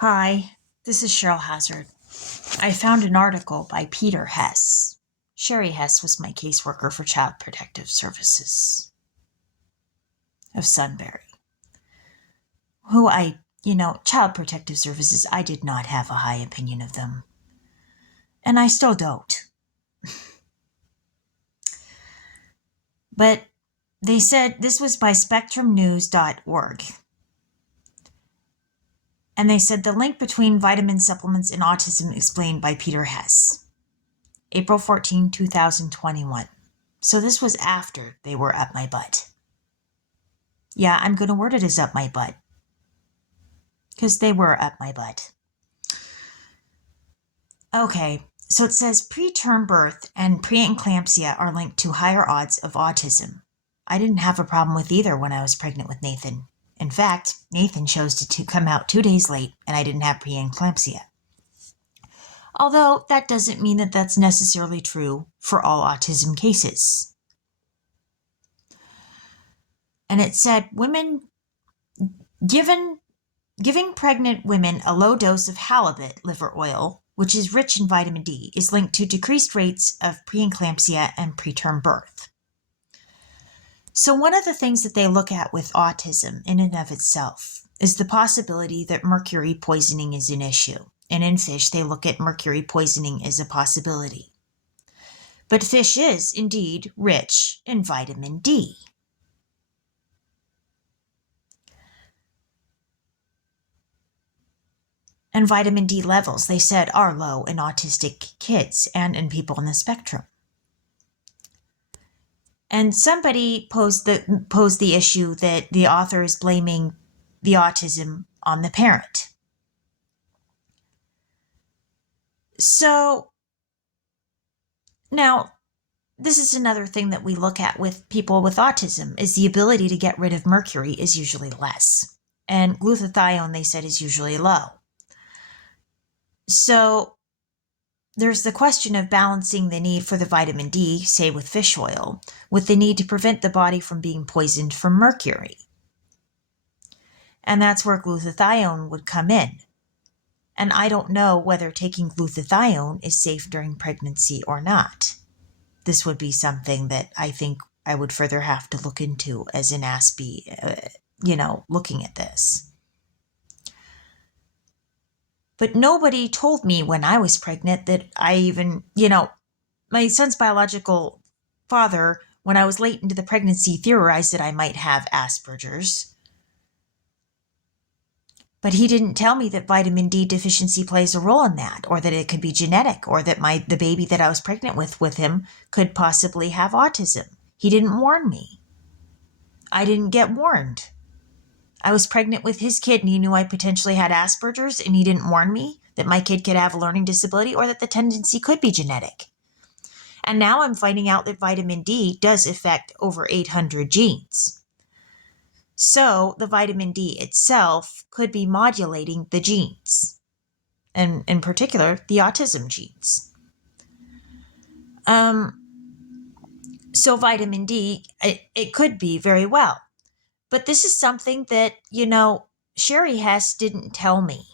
Hi, this is Cheryl Hazard. I found an article by Peter Hess. Sherry Hess was my caseworker for Child Protective Services of Sunbury. Child Protective Services, I did not have a high opinion of them. And I still don't. But they said this was by spectrumnews.org. And they said the link between vitamin supplements and autism explained by Peter Hess. April 14, 2021. So this was after they were up my butt. Yeah, I'm going to word it as up my butt. Because they were up my butt. Okay, so it says preterm birth and preeclampsia are linked to higher odds of autism. I didn't have a problem with either when I was pregnant with Nathan. In fact, Nathan chose to come out 2 days late and I didn't have preeclampsia. Although that doesn't mean that that's necessarily true for all autism cases. And it said giving pregnant women a low dose of halibut liver oil, which is rich in vitamin D, is linked to decreased rates of preeclampsia and preterm birth. So one of the things that they look at with autism in and of itself is the possibility that mercury poisoning is an issue. And in fish, they look at mercury poisoning as a possibility. But fish is indeed rich in vitamin D. And vitamin D levels, they said, are low in autistic kids and in people on the spectrum. And somebody posed the issue that the author is blaming the autism on the parent. So now, this is another thing that we look at with people with autism, is the ability to get rid of mercury is usually less. And glutathione, they said, is usually low. So there's the question of balancing the need for the vitamin D, say with fish oil, with the need to prevent the body from being poisoned from mercury. And that's where glutathione would come in. And I don't know whether taking glutathione is safe during pregnancy or not. This would be something that I think I would further have to look into as an ASPE, looking at this. But nobody told me when I was pregnant that I even, my son's biological father, when I was late into the pregnancy, theorized that I might have Asperger's. But he didn't tell me that vitamin D deficiency plays a role in that, or that it could be genetic, or that the baby that I was pregnant with him could possibly have autism. He didn't warn me. I didn't get warned. I was pregnant with his kid and he knew I potentially had Asperger's and he didn't warn me that my kid could have a learning disability or that the tendency could be genetic. And now I'm finding out that vitamin D does affect over 800 genes. So the vitamin D itself could be modulating the genes, and in particular, the autism genes. So vitamin D, it could be very well. But this is something that, Sherry Hess didn't tell me.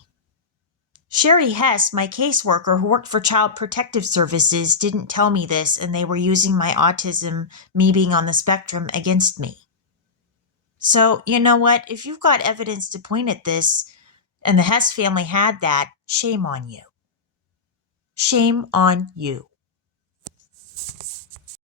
Sherry Hess, my caseworker who worked for Child Protective Services, didn't tell me this, and they were using my autism, me being on the spectrum, against me. So, you know what? If you've got evidence to point at this, and the Hess family had that, shame on you. Shame on you.